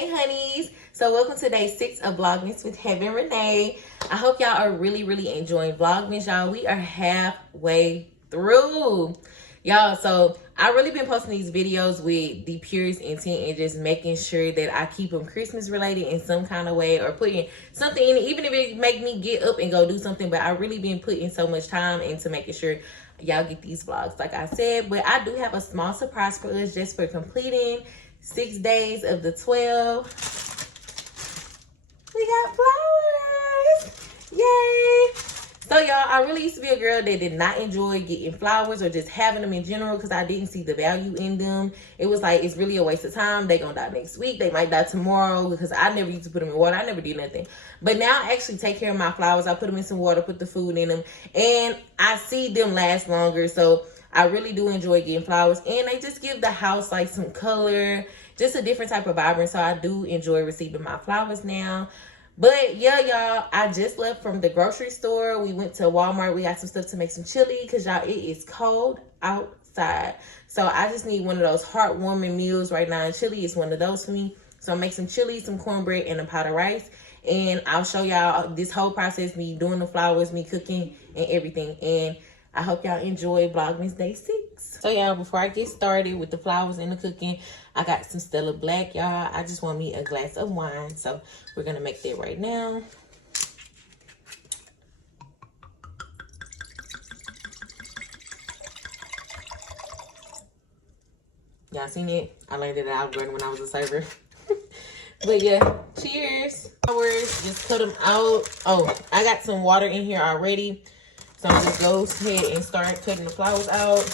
Hey honeys, so welcome to day 6 of Vlogmas with Heaven Renee. I hope y'all are really enjoying Vlogmas, y'all. We are halfway through, y'all. So I really been posting these videos with the purest intent and just making sure that I keep them Christmas related in some kind of way, or putting something in it, even if it make me get up and go do something. But I really been putting so much time into making sure y'all get these vlogs, like I said. But I do have a small surprise for us just for completing 6 days of the 12. We got flowers. Yay. So y'all, I really used to be a girl that did not enjoy getting flowers or just having them in general because I didn't see the value in them. It was like, it's really a waste of time. They gonna die next week. They might die tomorrow, because I never used to put them in water. I never did nothing. But now I actually take care of my flowers. I put them in some water, put the food in them, and I see them last longer. So I really do enjoy getting flowers, and they just give the house like some color, just a different type of vibrance. So I do enjoy receiving my flowers now. But yeah, y'all, I just left from the grocery store. We went to Walmart. We got some stuff to make some chili because y'all, it is cold outside. So I just need one of those heartwarming meals right now, and chili is one of those for me. So I'll make some chili, some cornbread, and a pot of rice. And I'll show y'all this whole process, me doing the flowers, me cooking, and everything. And I hope y'all enjoy Vlogmas Day 6. So y'all, before I get started with the flowers and the cooking, I got some Stella Black, y'all. I just want me a glass of wine. So we're going to make that right now. Y'all seen it? I learned it out when I was a server. But yeah, cheers. Flowers, just cut them out. Oh, I got some water in here already. So I'm just go ahead and start cutting the flowers out.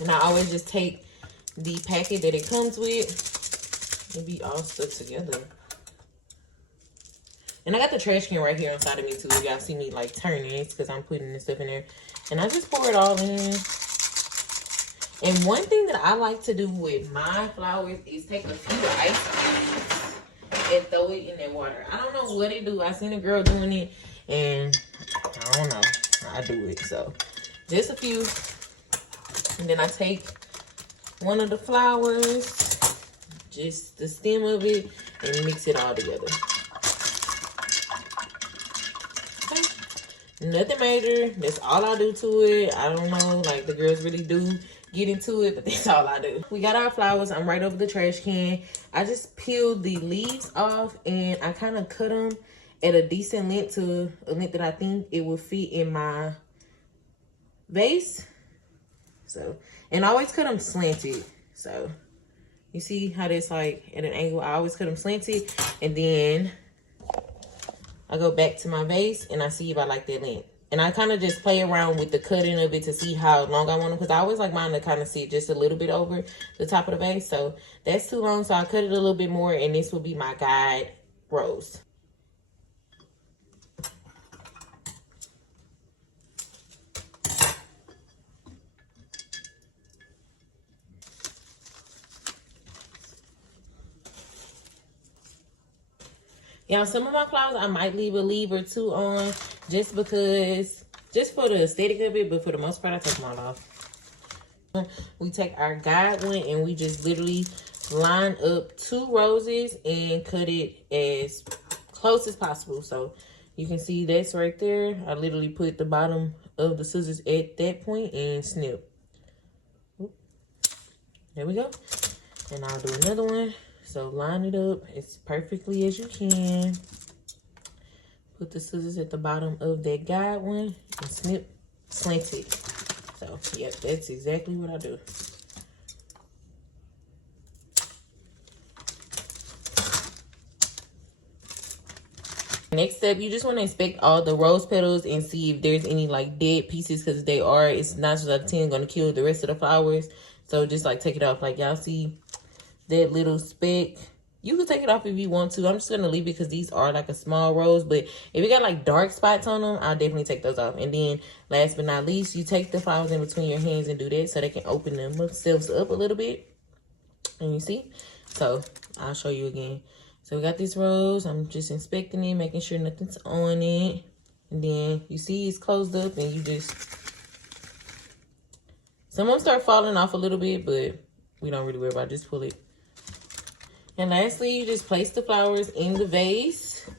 And I always just take the packet that it comes with. It be all stuck together. And I got the trash can right here inside of me too. If y'all see me like turning, it's because I'm putting this stuff in there. And I just pour it all in. And one thing that I like to do with my flowers is take a few ice cubes and throw it in that water. I don't know what it do. I seen a girl doing it, and I don't know. I do it. So just a few. And then I take one of the flowers, just the stem of it, and mix it all together. Okay. Nothing major. That's all I do to it. I don't know, like the girls really do get into it, but that's all I do. We got our flowers. I'm right over the trash can. I just peeled the leaves off, and I kind of cut them at a decent length, to a length that I think it will fit in my vase. So, and I always cut them slanted. So you see how this like at an angle. I always cut them slanted, and then I go back to my vase and I see if I like that length. And I kind of just play around with the cutting of it to see how long I want them, because I always like mine to kind of sit just a little bit over the top of the vase. So that's too long, so I cut it a little bit more, and this will be my guide rose. Y'all, some of my flowers I might leave a leaf or two on just because, just for the aesthetic of it, but for the most part I take them all off. We take our guide one and we just literally line up 2 roses and cut it as close as possible. So you can see that's right there. I literally put the bottom of the scissors at that point and snip. There we go. And I'll do another one. So line it up as perfectly as you can. Put the scissors at the bottom of that guide one and snip, slant it. So yep, that's exactly what I do. Next step, you just want to inspect all the rose petals and see if there's any like dead pieces, because they are. It's 9 times out of 10 going to kill the rest of the flowers. So just like take it off. Like y'all see that little speck. You can take it off if you want to. I'm just going to leave it because these are like a small rose. But if you got like dark spots on them, I'll definitely take those off. And then last but not least, you take the flowers in between your hands and do that so they can open themselves up a little bit. And you see? So I'll show you again. So we got this rose. I'm just inspecting it, making sure nothing's on it. And then you see it's closed up, and you just Some of them start falling off a little bit, but we don't really worry about it. Just pull it. And lastly, you just place the flowers in the vase.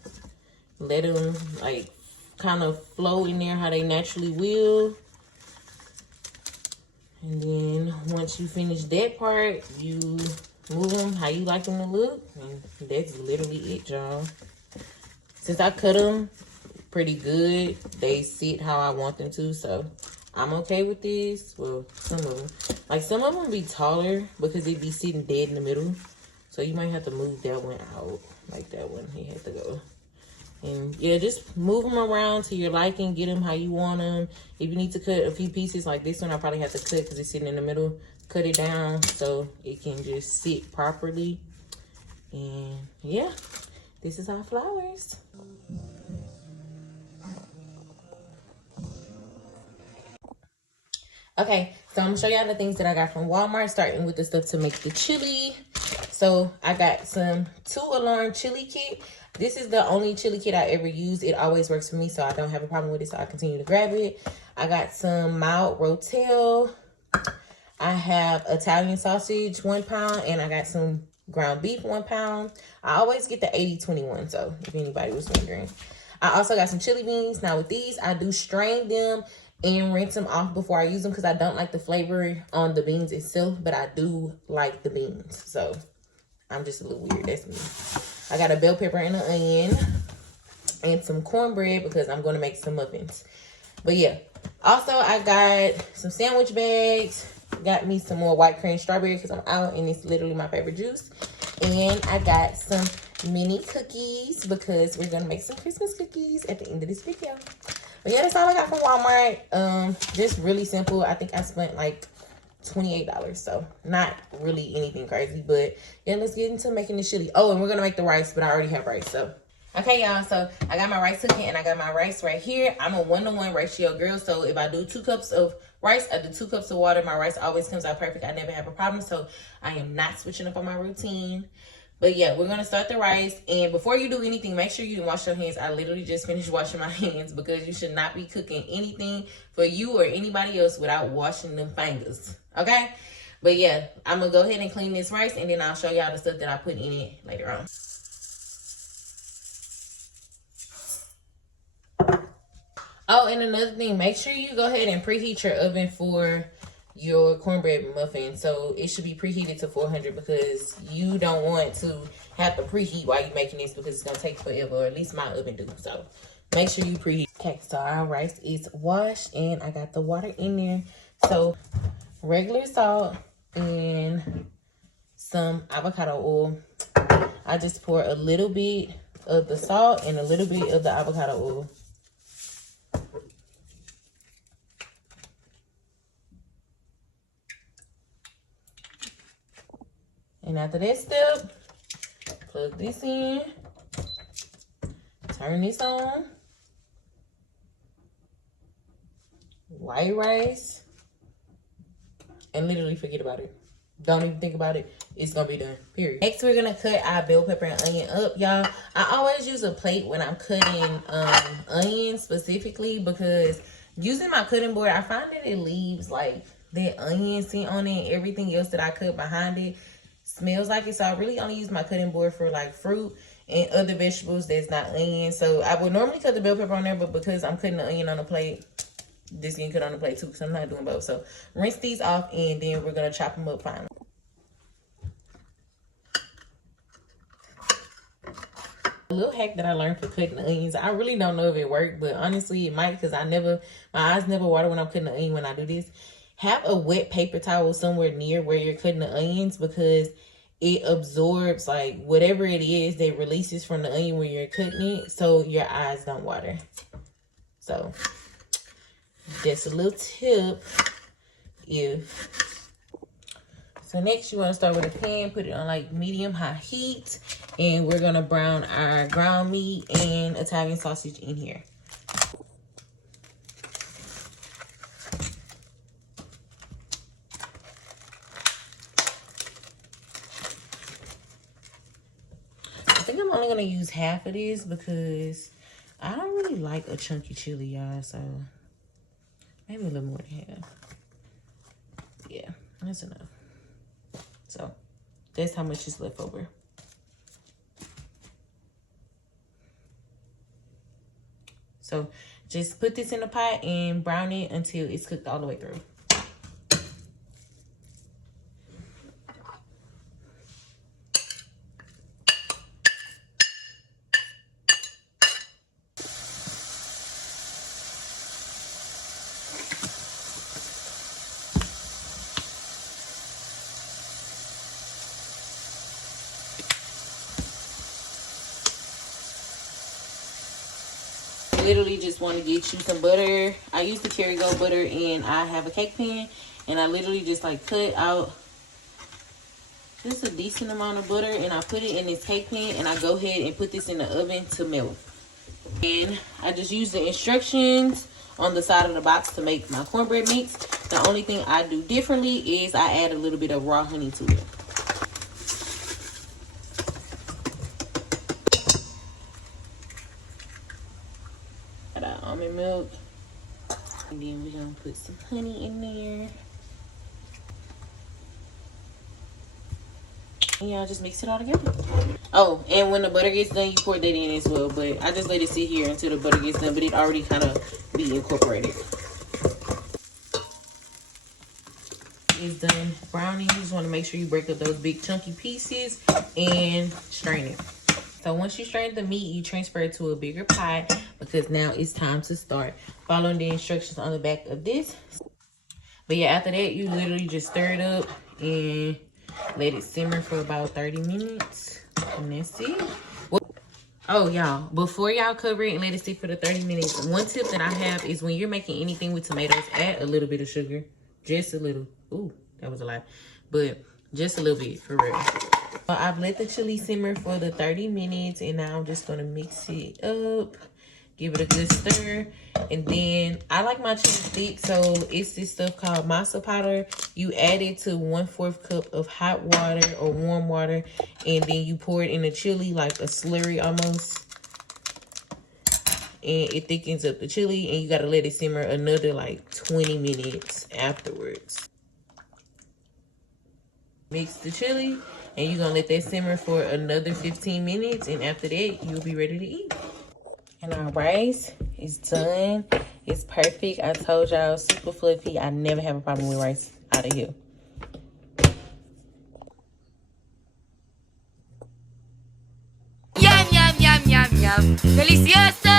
Let them like kind of flow in there how they naturally will. And then once you finish that part, you move them how you like them to look. And that's literally it, y'all. Since I cut them pretty good, they sit how I want them to, so I'm okay with this. Well, some of them. Like, some of them be taller because they be sitting dead in the middle. So you might have to move that one out. Like that one, he had to go. And yeah, just move them around to your liking. Get them how you want them. If you need to cut a few pieces like this one, I probably have to cut because it's sitting in the middle. Cut it down so it can just sit properly. And yeah, this is our flowers. Okay, so I'm gonna show y'all the things that I got from Walmart, starting with the stuff to make the chili. So I got some 2-alarm chili kit. This is the only chili kit I ever use. It always works for me, so I don't have a problem with it, so I continue to grab it. I got some mild rotel. I have Italian sausage 1 pound, and I got some ground beef 1 pound. I always get the 80-21, so if anybody was wondering. I also got some chili beans. Now with these, I do strain them and rinse them off before I use them because I don't like the flavor on the beans itself, but I do like the beans. So I'm just a little weird. That's me. I got a bell pepper and an onion and some cornbread because I'm going to make some muffins. But yeah, also I got some sandwich bags. Got me some more white cream strawberry because I'm out and it's literally my favorite juice. And I got some mini cookies because we're going to make some Christmas cookies at the end of this video. But yeah, that's all I got from Walmart. Just really simple. I think I spent like $28, so not really anything crazy. But yeah, let's get into making the chili. Oh, and we're gonna make the rice, but I already have rice. So okay, y'all, so I got my rice cooking and I got my rice right here. I'm a 1-to-1 ratio girl, so if I do 2 cups of rice, I do 2 cups of water. My rice always comes out perfect. I never have a problem, so I am not switching up on my routine. But yeah, we're gonna start the rice. And before you do anything, make sure you wash your hands. I literally just finished washing my hands because you should not be cooking anything for you or anybody else without washing them fingers. Okay? But yeah, I'm gonna go ahead and clean this rice and then I'll show y'all the stuff that I put in it later on. Oh, and another thing, make sure you go ahead and preheat your oven for your cornbread muffin. So it should be preheated to 400 because you don't want to have to preheat while you're making this because it's gonna take forever, or at least my oven do. So make sure you preheat. Okay, so our rice is washed and I got the water in there. So regular salt and some avocado oil. I just pour a little bit of the salt and a little bit of the avocado oil. And after that step, plug this in, turn this on, white rice, and literally forget about it. Don't even think about it. It's gonna be done, period. Next, we're gonna cut our bell pepper and onion up, y'all. I always use a plate when I'm cutting onions specifically because using my cutting board, I find that it leaves like that onion scent on it and everything else that I cut behind it smells like it. So I really only use my cutting board for like fruit and other vegetables that's not onion. So I would normally cut the bell pepper on there, but because I'm cutting the onion on the plate, this can cut on the plate too because I'm not doing both. So rinse these off and then we're gonna chop them up finally. A little hack that I learned for cutting onions. I really don't know if it worked, but honestly it might because my eyes never water when I'm cutting the onion when I do this. Have a wet paper towel somewhere near where you're cutting the onions because it absorbs like whatever it is that releases from the onion when you're cutting it, so your eyes don't water. So just a little tip. So next you want to start with a pan, put it on like medium high heat, and we're gonna brown our ground meat and Italian sausage in here. I think I'm only gonna use half of this because I don't really like a chunky chili, y'all. So maybe a little more than half. That's enough. So that's how much is left over. So just put this in the pot and brown it until it's cooked all the way through. Literally just want to get you some butter. I use the Kerrygold butter, and I have a cake pan, and I literally just like cut out just a decent amount of butter, and I put it in this cake pan, and I go ahead and put this in the oven to melt. And I just use the instructions on the side of the box to make my cornbread mix. The only thing I do differently is I add a little bit of raw honey to it. Almond milk, and then we're gonna put some honey in there, and y'all just mix it all together. Oh, and when the butter gets done, you pour that in as well, but I just let it sit here until the butter gets done, but it already kind of be incorporated. It's done browning. You just want to make sure you break up those big chunky pieces and strain it. So once you strain the meat, you transfer it to a bigger pot, because now it's time to start following the instructions on the back of this. But yeah, after that, you literally just stir it up and let it simmer for about 30 minutes. And that's it. Oh, y'all, before y'all cover it and let it sit for the 30 minutes, one tip that I have is when you're making anything with tomatoes, add a little bit of sugar. Just a little. Ooh, that was a lot. But just a little bit, for real. I've let the chili simmer for the 30 minutes, and now I'm just going to mix it up, give it a good stir. And then I like my chili thick, so it's this stuff called masa powder. You add it to 1/4 cup of hot water or warm water, and then you pour it in the chili like a slurry almost. And it thickens up the chili, and you got to let it simmer another like 20 minutes afterwards. Mix the chili, and you're gonna let that simmer for another 15 minutes, and after that, you'll be ready to eat. And our rice is done. It's perfect. I told y'all, super fluffy. I never have a problem with rice out of here. Yum, yum, yum, yum, yum. Delicioso!